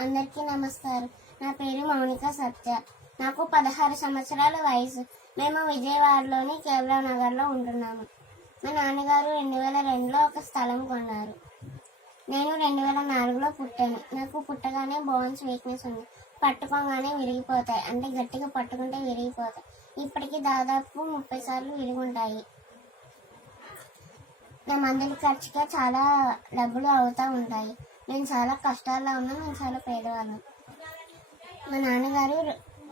అందరికీ నమస్కారం. నా పేరు మౌనిక సత్య. నాకు పదహారు సంవత్సరాల వయసు. మేము విజయవాడలోని కేవలం నగర్లో ఉంటున్నాము. మా నాన్నగారు రెండు వేల రెండులో ఒక స్థలం కొన్నారు. నేను రెండు వేల నాలుగులో పుట్టాను. నాకు పుట్టగానే బోన్స్ వీక్నెస్ ఉంది. పట్టుకోగానే విరిగిపోతాయి. అంటే గట్టిగా పట్టుకుంటే విరిగిపోతాయి. ఇప్పటికి దాదాపు ముప్పై సార్లు విరిగుంటాయి. నా మందుల ఖర్చుగా చాలా డబ్బులు అవుతూ ఉంటాయి. నేను చాలా కష్టాల్లో ఉన్నాం నేను చాలా పేదవాళ్ళం మా నాన్నగారు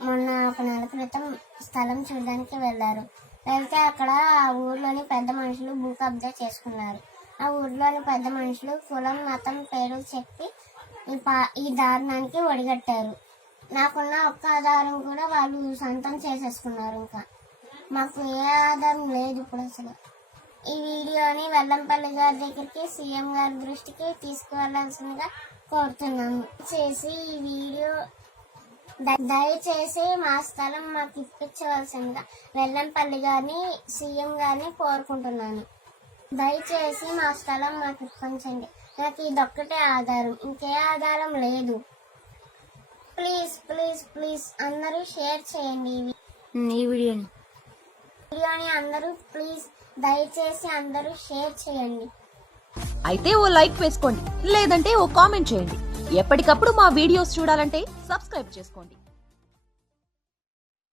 మొన్న ఒక నెల క్రితం స్థలం చూడడానికి వెళ్ళారు. వెళ్తే అక్కడ ఆ ఊర్లోని పెద్ద మనుషులు భూ కబ్జా చేసుకున్నారు. ఆ ఊర్లోని పెద్ద మనుషులు కులం మతం పేరు చెప్పి ఈ పా ఈ దారుణానికి ఒడిగట్టారు. నాకున్న ఒక్క ఆధారం కూడా వాళ్ళు సొంతం చేసేసుకున్నారు ఇంకా. మాకు ఏ ఆధారం లేదు ఇప్పుడు అసలు. ఈ వీడియోని వెల్లంపల్లి గారి దగ్గరికి సీఎం గారి దృష్టికి తీసుకువెళ్ళాల్సిందిగా కోరుతున్నాము. చేసి ఈ వీడియో దయచేసి మా స్థలం మాకు ఇప్పించవలసిందిగా వెల్లంపల్లి గారిని సీఎం గారిని కోరుకుంటున్నాను. దయచేసి మా స్థలం మాకు ఇప్పించండి. నాకు ఇదొక్కటే ఆధారం ఇంకే ఆధారం లేదు. ప్లీజ్ ప్లీజ్ ప్లీజ్ అందరూ షేర్ చేయండి ఈ వీడియోని. వీడియోని అందరూ ప్లీజ్ దయచేసి అందరూ షేర్ చేయండి. అయితే ఓ లైక్ వేసుకోండి లేదంటే ఓ కామెంట్ చేయండి. ఎప్పటికప్పుడు మా వీడియోస్ చూడాలంటే సబ్స్క్రైబ్ చేసుకోండి.